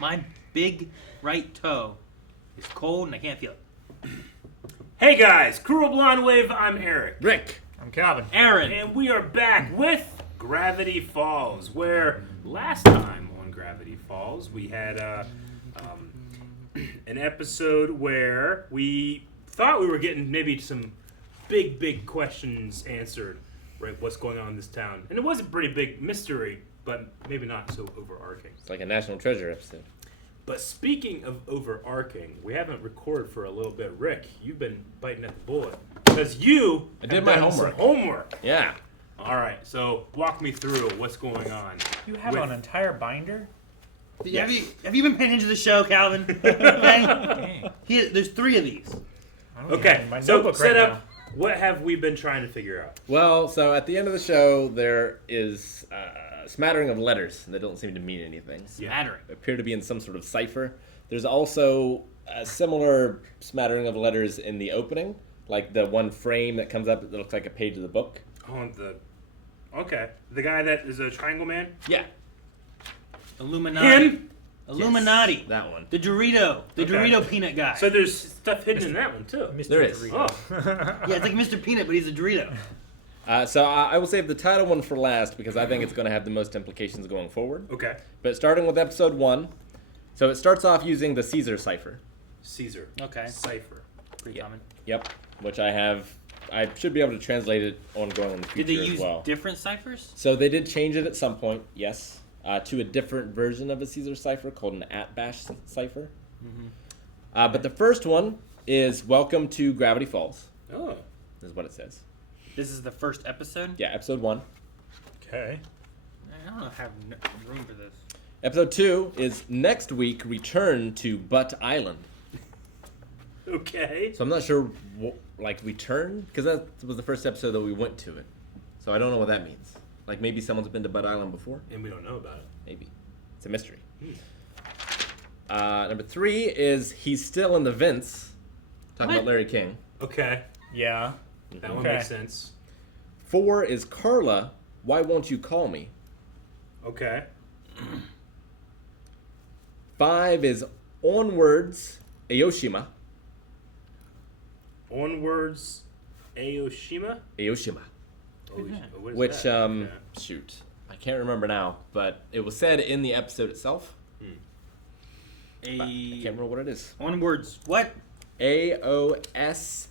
My big right toe is cold and I can't feel it. Hey guys, Cruel Blonde Wave, I'm Eric. Rick. I'm Calvin. Aaron. And we are back with Gravity Falls, where last time on Gravity Falls we had an episode where we thought we were getting maybe some big questions answered, right? What's going on in this town? And it was a pretty big mystery, but maybe not so overarching. It's like a National Treasure episode. But speaking of overarching, we haven't recorded for a little bit. Rick, you've been biting at the bullet because you did my done some homework. Yeah. All right, so walk me through what's going on. You have an entire binder? Yes. Have you been paying attention to the show, Calvin? Okay. There's 3 of these. Okay, so set up. What have we been trying to figure out? Well, so at the end of the show, there is a smattering of letters that don't seem to mean anything. Smattering. They appear to be in some sort of cipher. There's also a similar smattering of letters in the opening, like the one frame that comes up that looks like a page of the book. Okay. The guy that is a triangle man? Yeah. Illuminati. Him? Illuminati. Yes, that one. The Dorito. The Dorito peanut guy. So there's stuff hidden in that one, too. There is. Oh. Yeah, it's like Mr. Peanut, but he's a Dorito. So I will save the title one for last because I think it's going to have the most implications going forward. Okay. But starting with episode 1, so it starts off using the Caesar cipher. Caesar. Okay. Cipher. Pretty common. Yep, which I should be able to translate it ongoing in the future Did they as use well. different ciphers? So they did change it at some point, yes, to a different version of a Caesar cipher called an at-bash cipher. Mm-hmm. But the first one is Welcome to Gravity Falls. Oh. Is what it says. This is the first episode? Yeah, episode 1. Okay. I don't have room for this. Episode 2 is Next Week Return to Butt Island. Okay. So I'm not sure, return? Because that was the first episode that we went to it. So I don't know what that means. Like maybe someone's been to Butt Island before? And we don't know about it. Maybe. It's a mystery. Number 3 is He's Still in the Vents. Talking about Larry King. Okay. Yeah. That one makes sense. 4 is Carla, Why Won't You Call Me? Okay. 5 is Onwards, Aoshima. Onwards, Aoshima? Aoshima. What is Which, that? shoot, I can't remember now, but it was said in the episode itself. But I can't remember what it is. Onwards. What? Aoshima.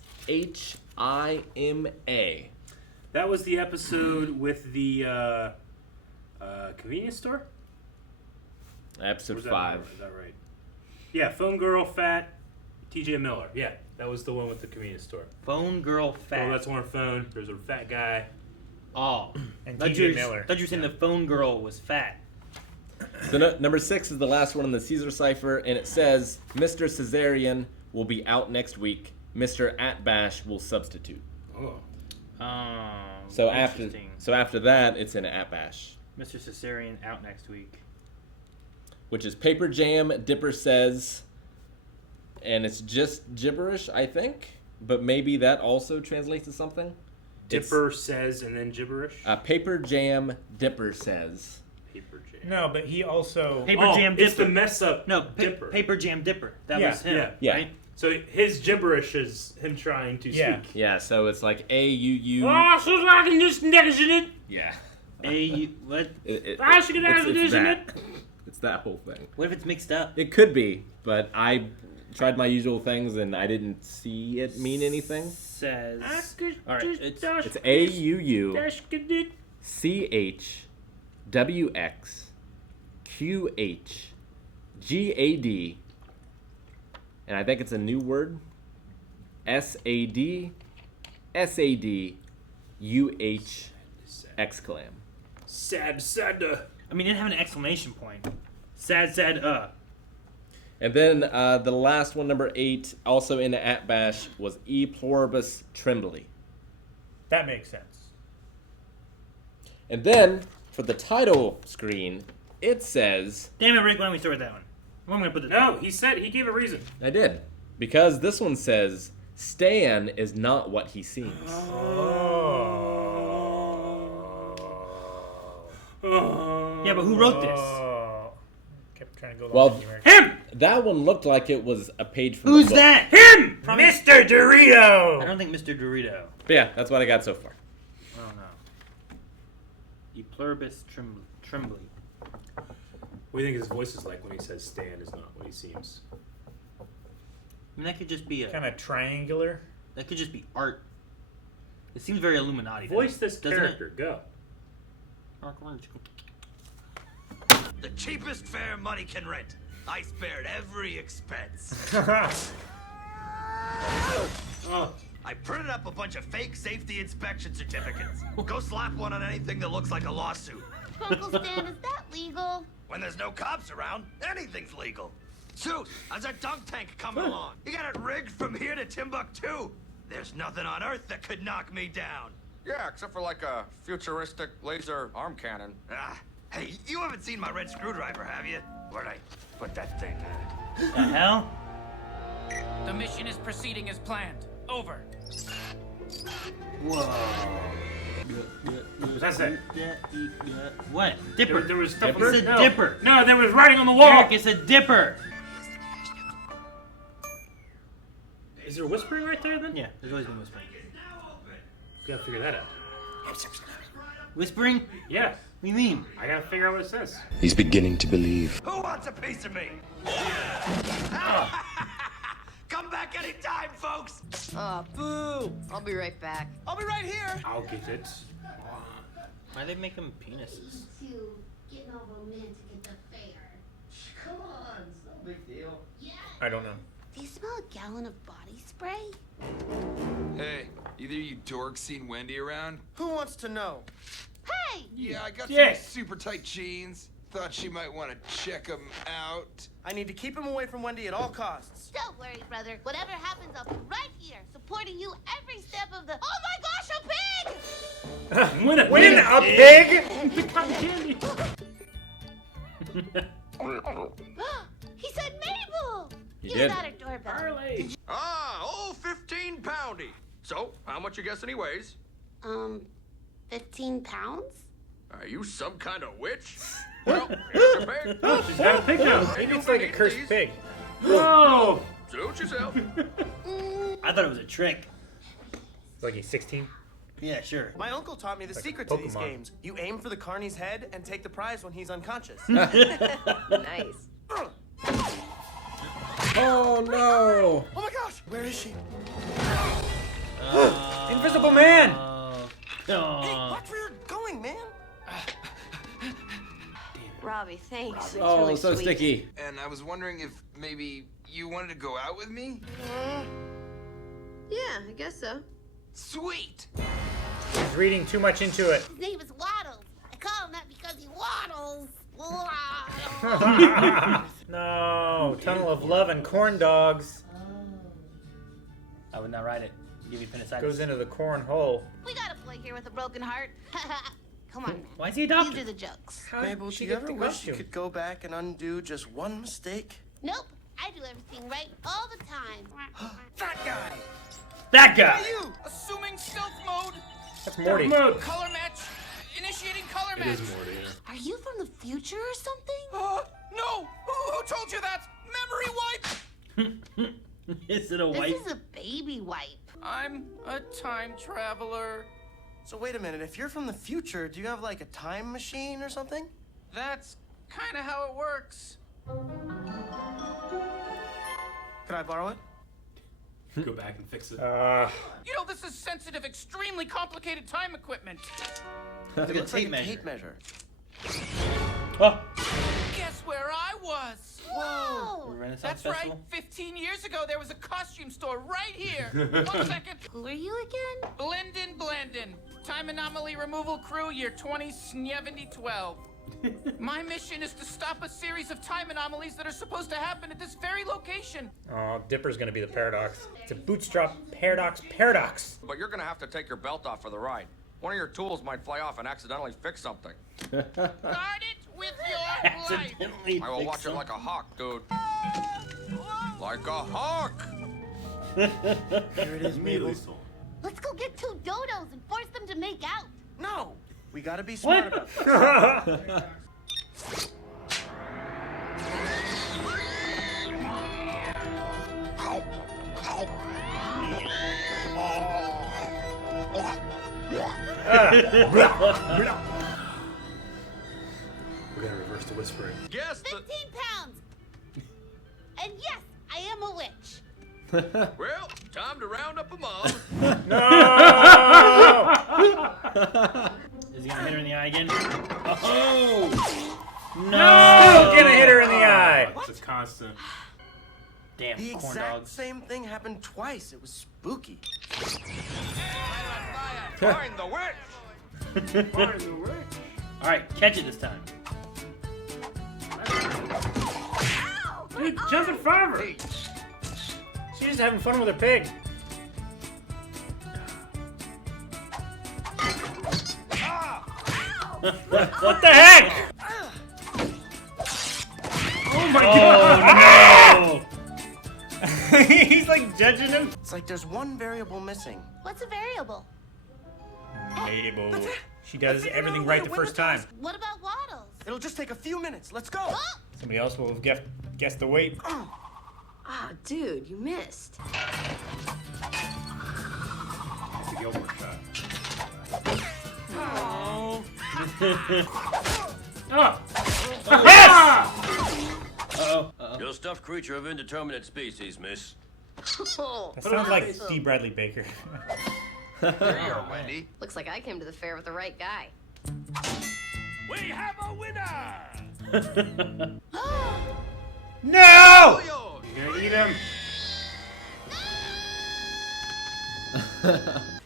That was the episode with the convenience store? Episode Is that 5. Is that right? Yeah, Phone Girl, Fat, TJ Miller. Yeah, that was the one with the convenience store. Phone girl fat. Oh, that's on her phone. There's a fat guy. Oh. And Thought TJ you Miller. thought you were saying the phone girl was fat. So number 6 is the last one in the Caesar cipher, and it says, Mr. Caesarian will be out next week. Mr. Atbash will substitute. Oh. So after interesting. that, it's an Atbash, Mr. Caesarian out next week. which is Paper Jam Dipper Says, and it's just gibberish, I think, but maybe that also translates to something. Dipper says and then gibberish? Paper Jam Dipper Says. Paper Jam. No, but he also... Paper Jam It's Dipper. the mess up No, Dipper. Paper Jam Dipper. That Yeah, was him. yeah. Right? So his gibberish is him trying to Yeah. speak. Yeah, so it's like A-U-U. So I can just next it. Yeah. What? It's that whole thing. What if it's mixed up? It could be, but I tried my usual things and I didn't see it mean anything. Says. All right. It's It's AUUCHWXQHGAD, and I think it's a new word. SAD exclam. Sad. I mean, it didn't have an exclamation point. Sad. And then the last one, number 8, also in the Atbash, was E pluribus trembly. That makes sense. And then, for the title screen, it says... Damn it, Rick, why don't we start with that one? Where am I going to put this? No, he gave a reason. I did. Because this one says, Stan is not what he seems. Yeah, but who wrote this? Kept Trying to go Well, along with the American. Him! That one looked like it was a page from Who's the book. that? Him! Mr. Dorito! I don't think Mr. Dorito. But yeah, that's what I got so far. I don't know. E pluribus trembly. What do you think his voice is like when he says Stan is not what he seems? I mean, that could just be Kind of triangular. that could just be art. It seems very Illuminati. Voice this doesn't character. Go. The cheapest fare money can rent. I spared every expense. Oh. I printed up a bunch of fake safety inspection certificates. Go slap one on anything that looks like a lawsuit. Uncle Stan, is that legal? When there's no cops around, anything's legal. Shoot, how's that dunk tank coming along? You got it rigged from here to Timbuktu. There's nothing on Earth that could knock me down. Yeah, except for like a futuristic laser arm cannon. Hey, you haven't seen my red screwdriver, have you? Where'd I put that thing at? The hell? The mission is proceeding as planned. Over. Whoa. What's that say? What? Dipper. There was stuff. Dipper? It's a no. dipper. No, there was writing on the wall. Eric, it's a dipper. Is there whispering right there then? Yeah, there's always been whispering. You gotta figure that out. Whispering? What Yeah, do you mean? I gotta figure out what it says. He's beginning to believe. Who wants a piece of me? Come back anytime, folks. Oh, boo! I'll be right back. I'll be right here. I'll get it. Why they make them penises? To getting all romantic at the fair. Come on, it's no big deal. Yeah. I don't know. Do you smell a gallon of body spray? Hey, either you dorks seen Wendy around? Who wants to know? Hey! Yeah, I got Yeah. some super tight jeans. Thought she might want to check them out. I need to keep him away from Wendy at all costs. Don't worry, brother. Whatever happens, I'll be right here, supporting you every step of the. Oh my gosh, a pig! Win a pig? The cotton candy. He said Mabel! He Give did. that her doorbell. Harley. Ah, 15 poundy. So, how much you guessing he weighs? 15 pounds? Are you some kind of witch? Well, here's your pig. She's got a pig now. Maybe it's like a cursed pig. Whoa. Suit yourself. I thought it was a trick. Like he's 16. Yeah, sure. My uncle taught me the Like secret to these Pokemon. games. You aim for the carny's head and take the prize when he's unconscious. Nice. Oh no! Oh my gosh, where is she? Invisible Man! Hey, watch where you're going, man. Robbie, thanks. It's Oh, really so sweet. sticky. And I was wondering if maybe you wanted to go out with me? Yeah, I guess so. Sweet! He's reading too much into it. His name is Waddles. I call him that because he waddles. Waddles. No, Tunnel of Love and Corn Dogs. I would not ride it. Give you appendicitis. Goes into the corn hole. We got a boy here with a broken heart. Come on, man. Why is he a These doctor? are the jokes. How Mabel, did do she you get ever the wish you costume? could go back and undo just one mistake? Nope. I do everything right all the time. That guy! That guy! You! Assuming stealth mode! That's Morty. Mode. Color match! Initiating color It match! is Morty. Yeah. Are you from the future or something? No! Who told you that? Memory wipe! Is it a wife? This is a baby wipe. I'm a time traveler. So wait a minute, if you're from the future, do you have like a time machine or something? That's kind of how it works. Could I borrow it? Go back and fix it. You know, this is sensitive, extremely complicated time equipment. Look It at looks the like tape a measure. tape measure. Oh, Guess where I was? Whoa! Renaissance That's Festival? right. 15 years ago, there was a costume store right here. 1 second. Who are you again? Blendin' Blendin'. Time anomaly removal crew, year 207012. My mission is to stop a series of time anomalies that are supposed to happen at this very location. Oh, Dipper's gonna be the paradox. It's a bootstrap paradox. But you're gonna have to take your belt off for the ride. One of your tools might fly off and accidentally fix something. Guard it with your life. Accidentally I will fix watch it them. like a hawk, dude. Like a hawk! Here it is, Mabel. Let's go get 2 dodos and force them to make out. No! We gotta be smart What? about this. We're gonna reverse the whispering. Guess 15 pounds. And yes, I am a witch. Well, time to round up a mob. No! Is he gonna hit her in the eye again? Oh! Still No! gonna hit her in the eye. It's a constant. Damn The corn exact dogs. same thing happened twice. It was spooky. Find the witch. All right, catch it this time. Dude, jump in front of her. She's just having fun with her pig. What the heck? Oh my Oh god! no! He's like judging him. It's like there's one variable missing. What's a variable? Mabel. She does everything right the first time. What about waddles? It'll just take a few minutes. Let's go. Oh! Somebody else will have guessed the weight. Ah, dude, you missed. It's a Gilmore shot. Oh. Oh! Uh-oh. You're a stuffed creature of indeterminate species, miss. That sounds like D. Bradley Baker. There you are, Wendy. Looks like I came to the fair with the right guy. We have a winner! No! You're gonna eat him.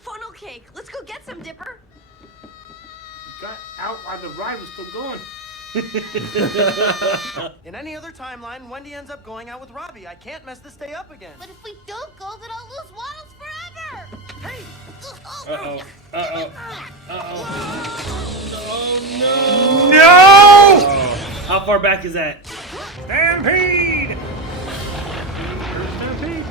Funnel cake. Let's go get some, Dipper. Got out while the ride was still going. In any other timeline, Wendy ends up going out with Robbie. I can't mess this day up again. But if we don't go, then I'll lose waddles forever. Hey! Uh-oh. Uh-oh. Uh-oh. No! How far back is that? Stampede! Stampede.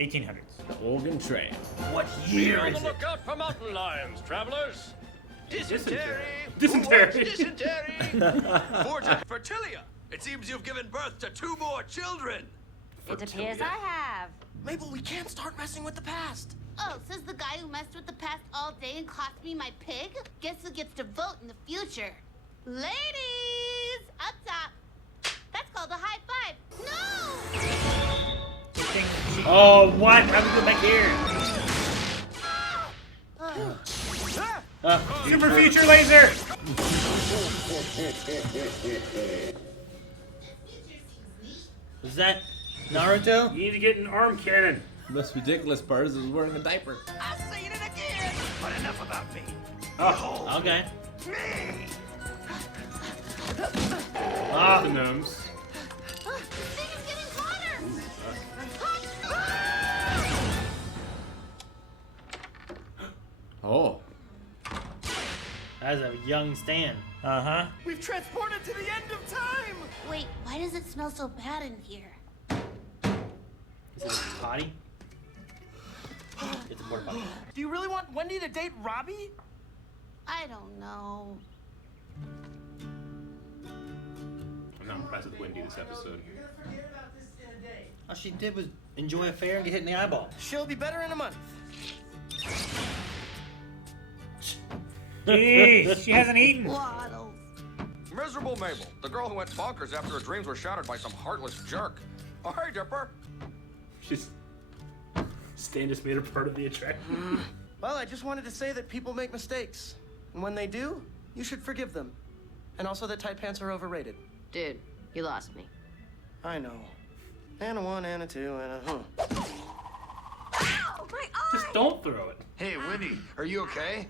1800s. Oregon Trail. What Be year on is the it? lookout for mountain lions, travelers. Dysentery. Dysentery. Who wants dysentery? Forge fertilia. It seems you've given birth to 2 more children. It appears I have. Mabel, we can't start messing with the past. Oh, says the guy who messed with the past all day and cost me my pig? Guess who gets to vote in the future? Ladies! Up top. That's called a high five. No! Oh, what? How do we go back here? Super future laser! Was that Naruto? You need to get an arm cannon. The most ridiculous part is wearing a diaper. I've seen it again. But enough about me. Oh, okay. Me. Ah, The gnomes. Thing is getting hotter! Oh. that's a young Stan. Uh-huh. We've transported to the end of time. Wait, why does it smell so bad in here? Is it a potty? It's a porta potty. Do you really want Wendy to date Robbie? I don't know. I'm not impressed with Wendy this episode. All she did was enjoy a fair and get hit in the eyeball. She'll be better in a month. Jeez, she hasn't eaten. Waddles. Miserable Mabel, the girl who went bonkers after her dreams were shattered by some heartless jerk. Oh, hey, Dipper. She's... Stan just made her part of the attraction. Well, I just wanted to say that people make mistakes. And when they do, you should forgive them. And also that tight pants are overrated. Dude, you lost me. I know. And a 1 and a 2 and a Ow, my eye! Just don't throw it. Hey, Wendy, are you okay?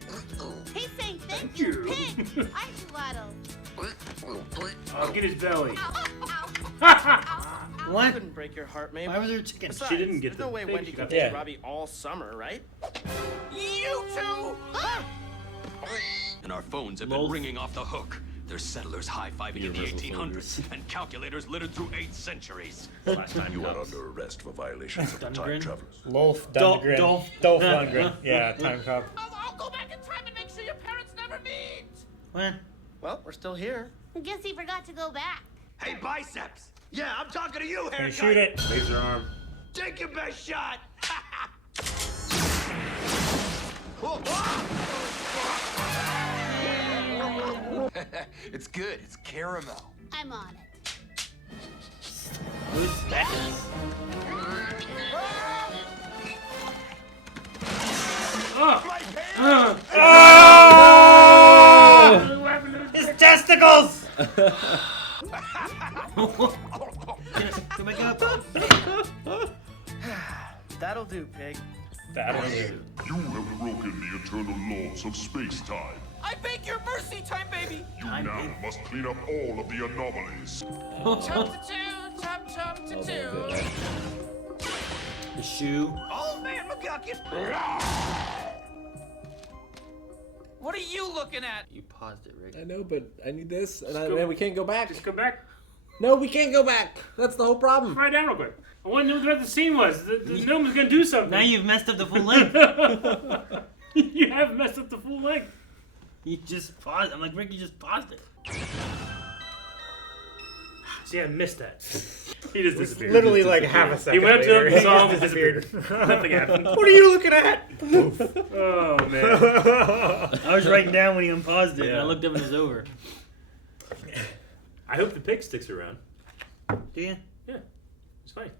He's saying thank you, pig. I do waddles. Oh, get his belly. I What? couldn't break your heart, Mabel. Why was there chicken? Besides, She didn't get there's no the way pig, Wendy she could got date the- Robbie all summer, right? You two! And our phones have been Lol. ringing off the hook. There's settlers high-fiving in the Universal 1800s and calculators littered through 8 centuries. Last time You are under arrest for violations of the time Dundgren? travelers. Lolf Dolph- Dundgren. Dolph. Dolph Lundgren. Yeah, time cop. I'll go back in time and make sure your parents never meet. What? Well, we're still here. Guess he forgot to go back. Hey, biceps! Yeah, I'm talking to you, Can you haircut! shoot it? Laser arm. Take your best shot! It's good. It's caramel. I'm on it. Who's that? His testicles! Can I go? That'll do, pig. That'll do. You have broken the eternal laws of space-time. I beg your mercy, time baby. You now must clean up all of the anomalies. Chum to two, chum to two. The shoe. Old man McGuckin. What are you looking at? You paused it, Rick. I know, but I need this, and go- man, we can't go back. Just come back. No, we can't go back. That's the whole problem. Write down real quick. I want to know what the scene was. The film was going to do something. Now you've messed up the full length. You have messed up the full length. You just paused. I'm like, Rick, you just paused it. See, I missed that. He just disappeared. Literally like half a second. He went up to him, later, saw him, he and disappeared. Nothing happened. What are you looking at? Oh, man. I was writing down when he unpaused it, and Yeah. I looked up and it was over. I hope the pig sticks around. Do you? Yeah. It's funny.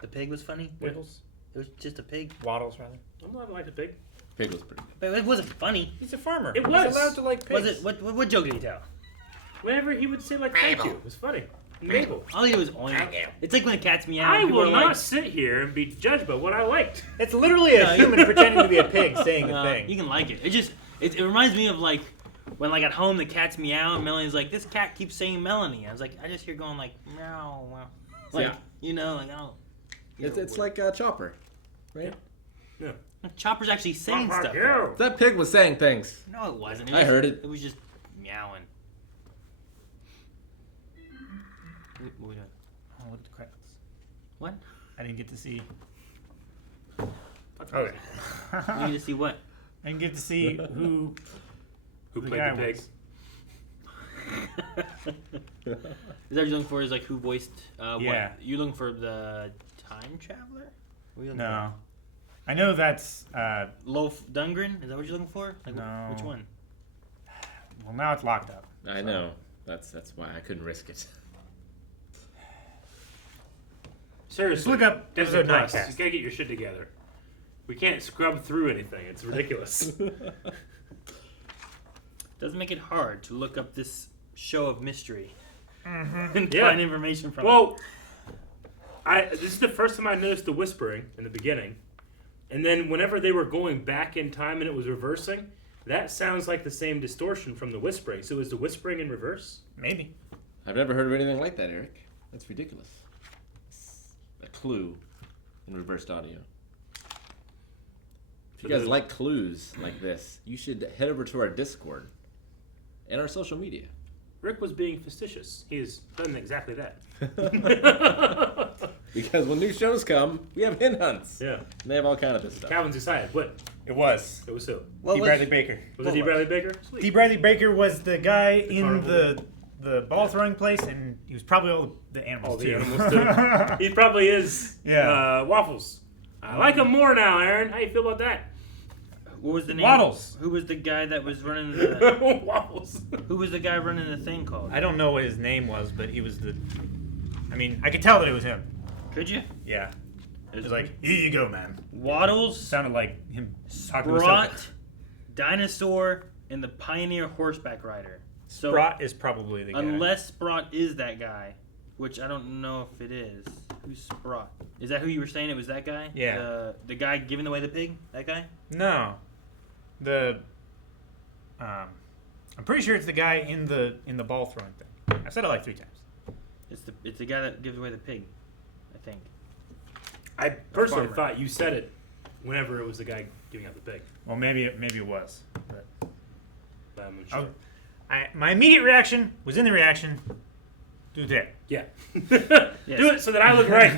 The pig was funny? Wiggles. It was just a pig. Waddles, rather. I'm not like the pig. Pig was pretty good. But it wasn't funny. He's a farmer. It was. He's allowed to like pigs. Was it? What joke did he tell? Whenever he would say, like, thank you. It was funny. Mabel. All he did was oink. It's like when the cat's meow. I and people will are not like, sit here and be judged by what I liked. It's literally a human pretending to be a pig saying a thing. You can like it. It reminds me of like when like at home the cat's meow and Melanie's like, this cat keeps saying Melanie. I was like, I just hear going like meow, meow. Like, Yeah. you know, like I don't. It's like Chopper, right? Yeah. Chopper's actually saying Fuck stuff. you. That pig was saying things. No, it wasn't. I heard it. It was just meowing. What are we doing? Oh, look at the credits. What? I didn't get to see. Okay. You need to see what? I didn't get to see who Who the played guy the pig? was. Is that what you're looking for? Is like who voiced? Yeah. What? You looking for the time traveler? What are you looking No. I know that's. for? Loaf Dungren? Is that what you're looking for? Like, No. Which one? Well, now it's locked up. I know. That's why I couldn't risk it. Seriously. Look up Disney episode 9 Plus. cast. You gotta get your shit together. We can't scrub through anything. It's ridiculous. Doesn't make it hard to look up this show of mystery Mm-hmm. and Yeah. find information from it. Well, this is the first time I noticed the whispering in the beginning. And then whenever they were going back in time and it was reversing, that sounds like the same distortion from the whispering. So is the whispering in reverse? Maybe. I've never heard of anything like that, Eric. That's ridiculous. It's a clue in reversed audio. If you guys like clues like this, you should head over to our Discord and our social media. Rick was being facetious. He has done exactly that. Because when new shows come, we have hint hunts. Yeah. And they have all kind of this stuff. Calvin's excited. What? It was. It was who? What D. was- Bradley Baker. Was it D. Bradley Baker? Sweet. D. Bradley Baker was the guy in carnival. the ball throwing place, and he was probably all the animals All the too. animals too. He probably is. Yeah. Waffles. I like him more now, Aaron. How you feel about that? What was the name? Waddles. Who was the guy that was running the? Waffles. Who was the guy running the thing called? I don't know what his name was, but he was the. I mean, I could tell that it was him. Could you? Yeah. It was like, here you go, man. Waddles, Sounded like him talking to himself. Sprott, Dinosaur, and the Pioneer Horseback Rider. So Sprott is probably the guy. unless Sprott is that guy, which I don't know if it is. Who's Sprott? Is that who you were saying? It was that guy? Yeah. The guy giving away the pig? That guy? No. I'm pretty sure it's the guy in the ball throwing thing. I've said it like 3 times. It's the guy that gives away the pig, I think. I personally Farmer. thought you said it whenever it was the guy giving out the pig. Well, maybe it was. But I'm unsure. my immediate reaction was in the reaction. Do that. Yeah. Yes. Do it so that I look right.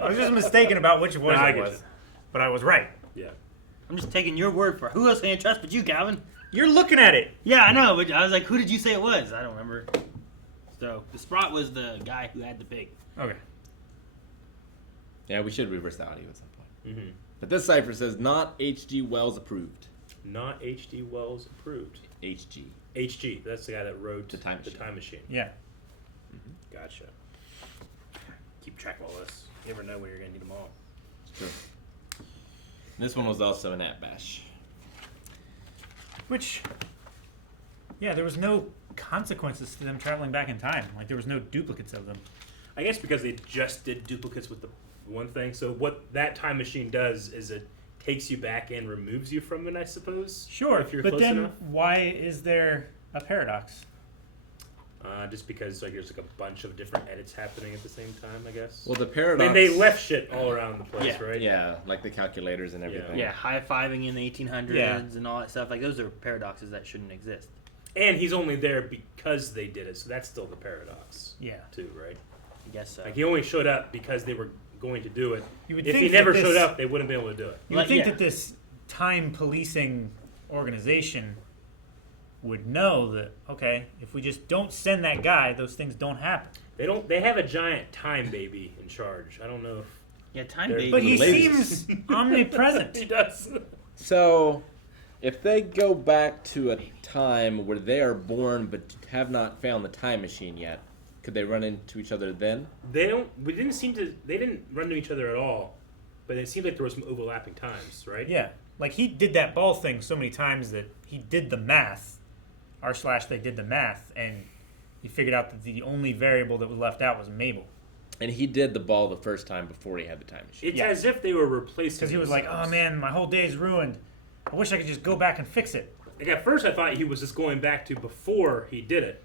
I was just mistaken about which voice No, I it get was, you. but I was right. Yeah. I'm just taking your word for it. Who else can I trust but you, Calvin? You're looking at it. Yeah, I know, but I was like, who did you say it was? I don't remember. So, the Sprott was the guy who had the pig. Okay. Yeah, we should reverse the audio at some point. Mm-hmm. But this cipher says not H.G. Wells approved. Not H.G. Wells approved. H.G. H.G. That's the guy that wrote The Time Machine. Yeah. Gotcha. Keep track of all this. You never know when you're gonna need them all. It's true. This one was also an at bash. Which, yeah, there was no consequences to them traveling back in time. Like, there was no duplicates of them. I guess because they just did duplicates with the one thing. So what that time machine does is it takes you back and removes you from it, I suppose. Sure, if you're but close then enough. why is there a paradox? Just because like there's like a bunch of different edits happening at the same time, I guess. Well, the paradox. And they left shit all around the place, Yeah. right? Yeah, like the calculators and everything. Yeah, high-fiving in the 1800s Yeah. and all that stuff. Like, those are paradoxes that shouldn't exist. And he's only there because they did it, so that's still the paradox. Yeah. Too, right? I guess so. Like he only showed up because they were going to do it. You would If he think never that showed this- up, they wouldn't be able to do it. You would Like, think yeah. that this time policing organization would know that, okay, if we just don't send that guy, those things don't happen. They don't. They have a giant time baby in charge. I don't know if Yeah, time They're- baby. But he Lasers. seems omnipresent. he does. So, if they go back to a time where they are born but have not found the time machine yet, could they run into each other then? They don't. We didn't seem to. They didn't run to each other at all. But it seemed like there was some overlapping times, right? Yeah, like he did that ball thing so many times that he did the math, they did the math, and he figured out that the only variable that was left out was Mabel. And he did the ball the first time before he had the time machine. It's Yeah. as if they were replacing. Because he was like, themselves. oh man, my whole day's ruined. I wish I could just go back and fix it. Like at first, I thought he was just going back to before he did it,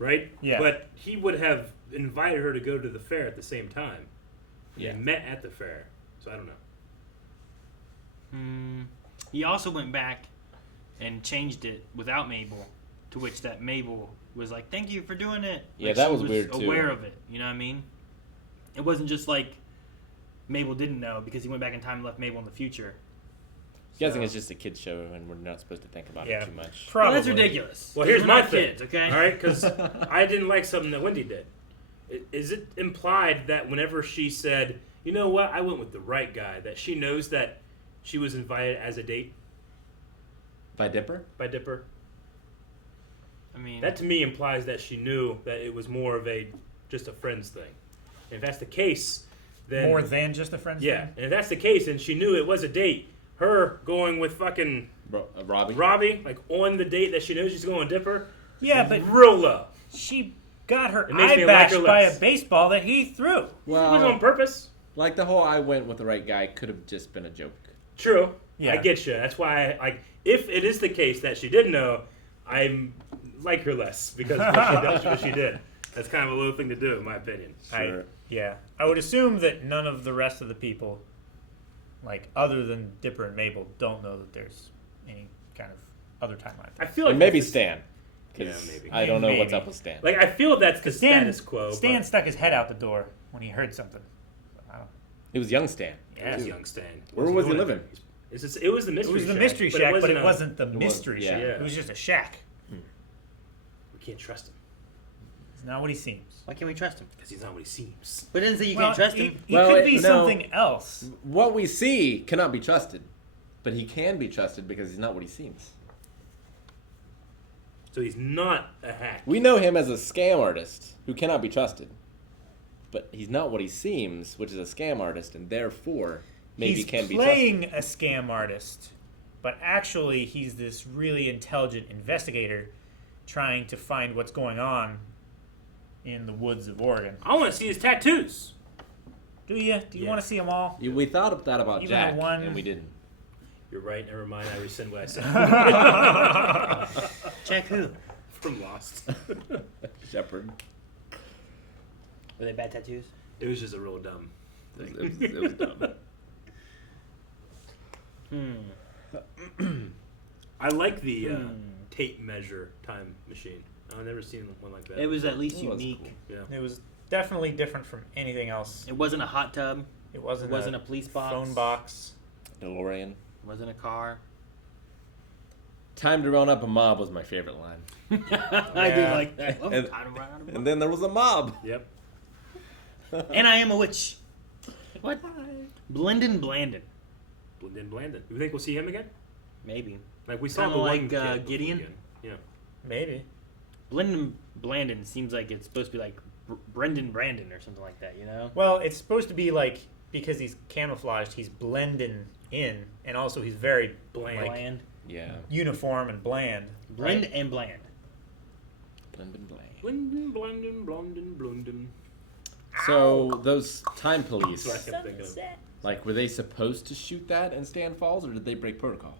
right? Yeah. But he would have invited her to go to the fair at the same time. Yeah. They met at the fair, so I don't know. He also went back and changed it without Mabel, to which that Mabel was like, "Thank you for doing it." Yeah, Like, that she was weird, too. Aware of it, you know what I mean? It wasn't just like Mabel didn't know because he went back in time and left Mabel in the future. I'm guessing it's just a kid's show and we're not supposed to think about Yeah. it too much. Well, Probably. that's ridiculous. Well, 'Cause here's we're my not thing. kids, okay? All right, because I didn't like something that Wendy did. Is it implied that whenever she said, "You know what? I went with the right guy," that she knows that she was invited as a date By Dipper? by Dipper? I mean, That to me implies that she knew that it was more of a just a friends thing. And if that's the case, then More than just a friend's yeah. thing? And if that's the case, and she knew it was a date, her going with fucking Robbie? Robbie, like on the date that she knows she's going with Dipper, Yeah, but real low. she got her It makes eye me like her bashed by less. a baseball that he threw. It was on Well, purpose. like the whole I went with the right guy could have just been a joke. True. Yeah. I get you. That's why, if it is the case that she did know, I like her less because of what she did. That's kind of a low thing to do, in my opinion. Sure. I would assume that none of the rest of the people, like other than Dipper and Mabel, don't know that there's any kind of other timeline. I feel like And maybe that's Stan. Yeah, 'Cause maybe. I don't know what's Maybe. up with Stan. like I feel that's the Stan, status quo. Stan but stuck his head out the door when he heard something. I don't, It was young Stan. it was yeah. young Stan. Where was he doing? living? It was the It mystery. was the shack, mystery shack, but it a- wasn't the mystery yeah. shack. Yeah. It was just a shack. We can't trust him It's not what he seems. why can't we trust him? because he's not what he seems. But it didn't say you Well, can't trust he, him. he Well, could be no. something else. What we see cannot be trusted. But he can be trusted because he's not what he seems. So he's not a hack. We know him as a scam artist who cannot be trusted. But he's not what he seems, which is a scam artist, and therefore maybe He's can be playing a scam artist, but actually he's this really intelligent investigator trying to find what's going on in the woods of Oregon. I want to see his tattoos. Do you? Do you want to see them all? trusted. We thought of that about Even Jack, the one- and we didn't. You're right. Never mind. I rescind what I said. Check who? From Lost. Shepherd. Were they bad tattoos? It was just a real dumb thing. It was dumb. I like the tape measure time machine. I've never seen one like that. It was at least That was unique. cool. Yeah. It was definitely different from anything else. It wasn't a hot tub. It wasn't, It wasn't a police box. phone box. DeLorean. It wasn't a car. Time to run up a mob was my favorite line. I do like that. Oh, And- time to run out of And then there was a mob. Yep. And I am a witch. What? Blendin Blandin. Blandon. You think we'll see him again? Maybe. Like we saw Kinda the like, one kid Gideon? again. Yeah. Maybe. Blandon seems like it's supposed to be like Brendan Brandon or something like that, you know? Well, it's supposed to be like, because he's camouflaged, he's blending in, and also he's very Bland. like, Yeah. uniform and bland. Blend right? and bland. Blend and bland. Blandon. So those time police, That's what I kept thinking of. like, were they supposed to shoot that and Stan falls, or did they break protocol?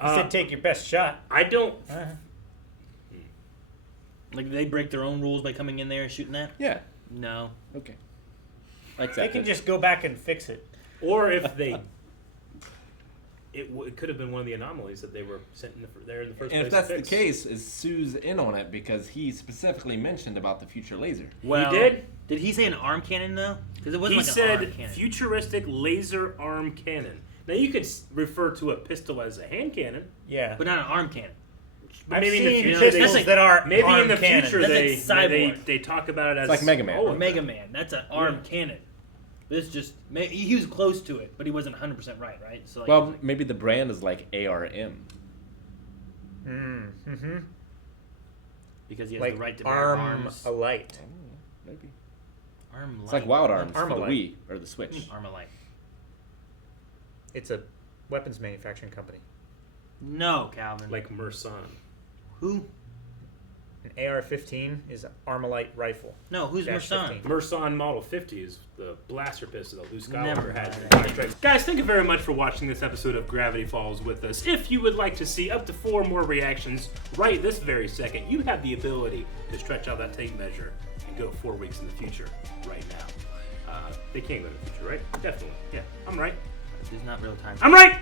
He said take your best shot. I don't. Like, did they break their own rules by coming in there and shooting that? Yeah. No. Okay. Like They can just go back and fix it. Or if they. It could have been one of the anomalies that they were sent there in the first And place. if that's to the fix. case, is Sue's in on it because he specifically mentioned about the future laser? Well, he did. Did he say an arm cannon though? Because it wasn't He like an said arm cannon. futuristic laser arm cannon. Now you could refer to a pistol as a hand cannon. Yeah. But not an arm cannon. But I've maybe in the seen future pistols they- that are maybe arm in the cannon. future they, That's like Cyborg. they talk about it as like Mega Man. Oh, Or Mega Man. That's an arm cannon. This just he was close to it, but he wasn't 100% right? So like, Well, maybe the brand is like ARM. Mm-hmm. because he has Like the right to bear arm arms. alight. Maybe. Arm It's like Wild Arms for the Armalite. Wii or the Switch. Armalite. It's a weapons manufacturing company. No, Calvin. like Merson. Who? An AR-15 is an Armalite rifle. No, who's Dash Merson? 15. Merson Model 50 is the blaster pistol that Luke Never Skywalker had. mind. Guys, thank you very much for watching this episode of Gravity Falls with us. If you would like to see up to 4 more reactions right this very second, you have the ability to stretch out that tape measure and go 4 weeks in the future right now. They can't go to the future, right? Definitely. Yeah, I'm right. This is not real time. I'm right!